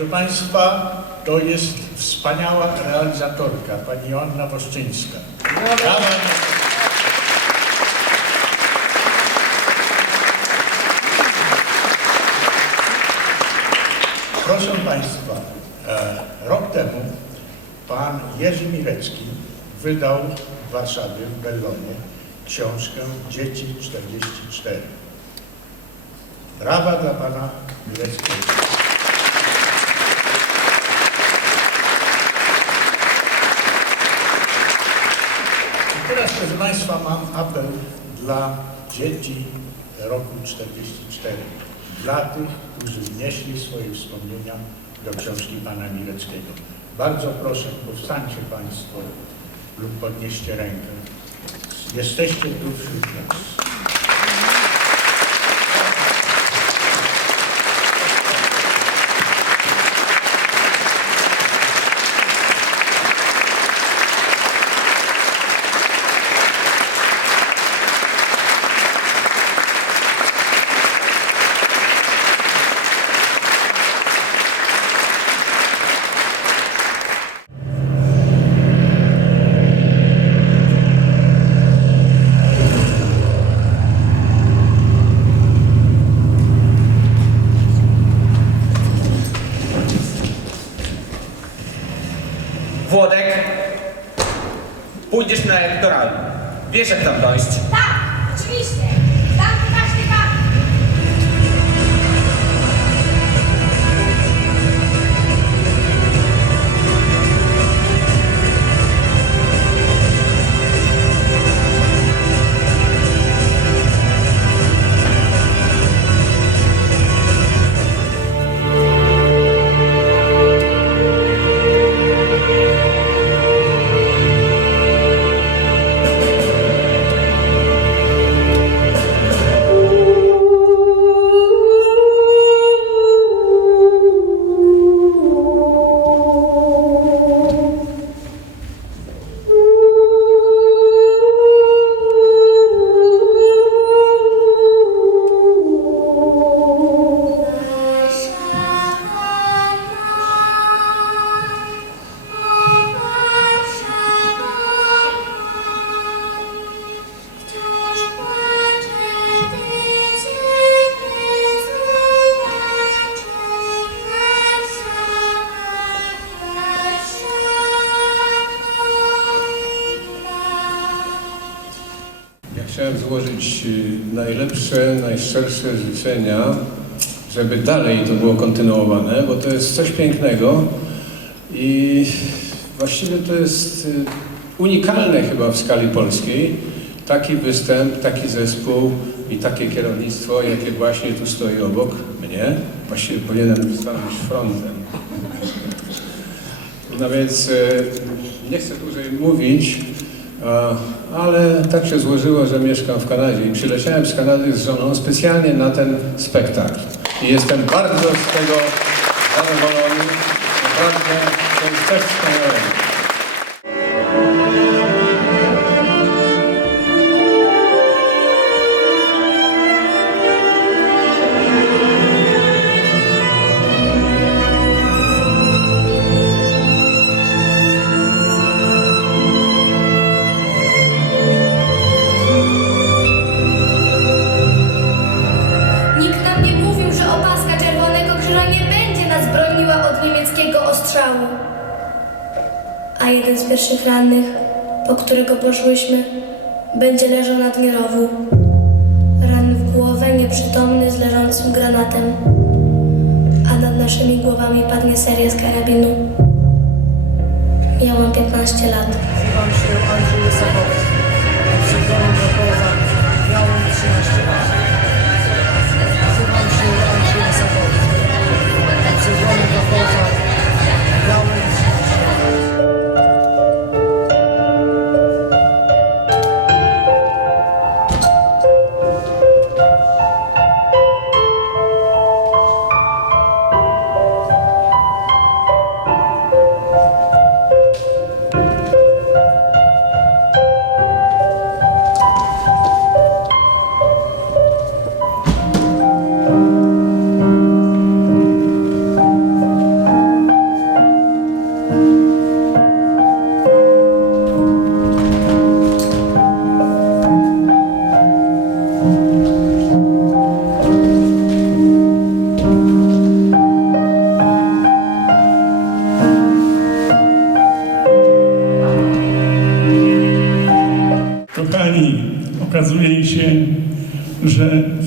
Proszę Państwa, to jest wspaniała realizatorka, pani Joanna Woszczyńska. Brawa. Proszę Państwa, e, rok temu pan Jerzy Mirecki wydał w Warszawie, w Bellonie, książkę Dzieci 44. Brawa dla pana Mireckiego. I teraz, proszę Państwa, mam apel dla dzieci roku 44. Dla tych, którzy wnieśli swoje wspomnienia do książki pana Mireckiego. Bardzo proszę, powstańcie Państwo lub podnieście rękę. Jesteście tu wśród nas. Włodek, pójdziesz na elektoralny. Wiesz jak tam dojść. Złożyć y, najlepsze, najszczersze życzenia, żeby dalej to było kontynuowane, bo to jest coś pięknego i właściwie to jest y, unikalne chyba w skali polskiej. Taki występ, taki zespół i takie kierownictwo, jakie właśnie tu stoi obok mnie. Właściwie powinienem stanąć frontem. No więc e, nie chcę dłużej mówić, ale tak się złożyło, że mieszkam w Kanadzie i przyleciałem z Kanady z żoną specjalnie na ten spektakl. I jestem bardzo z tego zadowolony. Naprawdę to jest coś wspaniałego. Pierwszych rannych, po którego poszłyśmy, będzie leżał na dnie rowu. Ranny w głowę, nieprzytomny z leżącym granatem. A nad naszymi głowami padnie seria z karabinu. Miałam 15 lat. Nazywam się Andrzej Lysakowski. Przybyłem do Poza. Miałem 13 lat.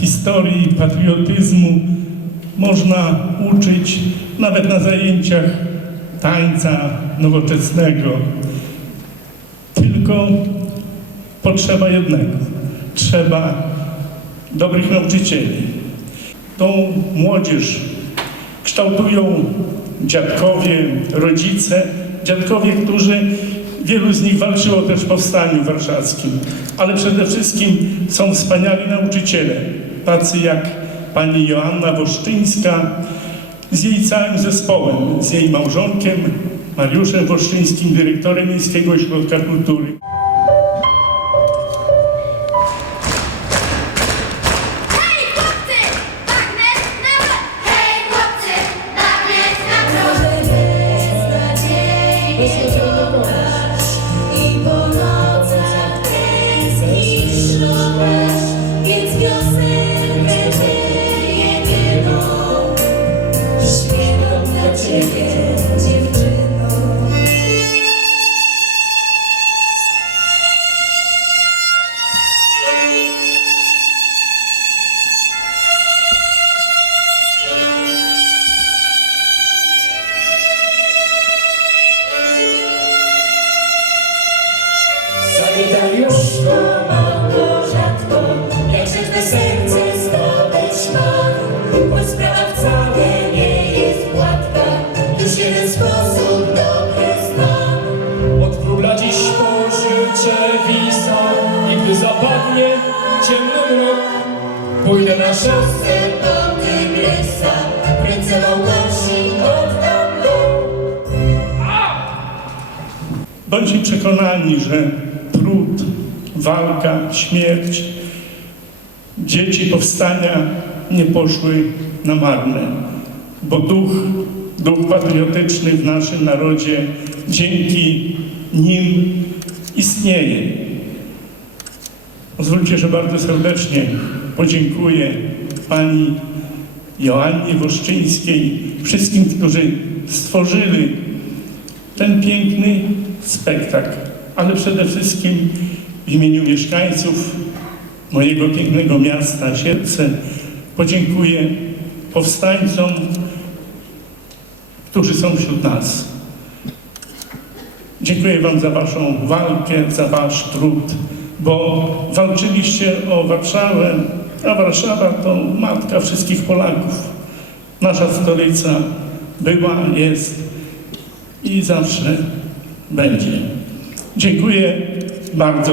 Historii, patriotyzmu można uczyć nawet na zajęciach tańca nowoczesnego. Tylko potrzeba jednego. Trzeba dobrych nauczycieli. Tą młodzież kształtują dziadkowie, rodzice, dziadkowie, którzy wielu z nich walczyło też w powstaniu warszawskim, ale przede wszystkim są wspaniali nauczyciele, tacy jak pani Joanna Woszczyńska z jej całym zespołem, z jej małżonkiem Mariuszem Woszczyńskim, dyrektorem Miejskiego Ośrodka Kultury. Na. Bądźcie przekonani, że trud, walka, śmierć, dzieci powstania nie poszły na marne, bo duch, duch patriotyczny w naszym narodzie dzięki nim istnieje. Pozwólcie, że bardzo serdecznie podziękuję Pani Joannie Woszczyńskiej, wszystkim, którzy stworzyli ten piękny spektakl, ale przede wszystkim w imieniu mieszkańców mojego pięknego miasta Sierpce podziękuję powstańcom, którzy są wśród nas. Dziękuję Wam za Waszą walkę, za Wasz trud, bo walczyliście o Warszawę, a Warszawa to matka wszystkich Polaków. Nasza stolica była, jest i zawsze będzie. Dziękuję bardzo.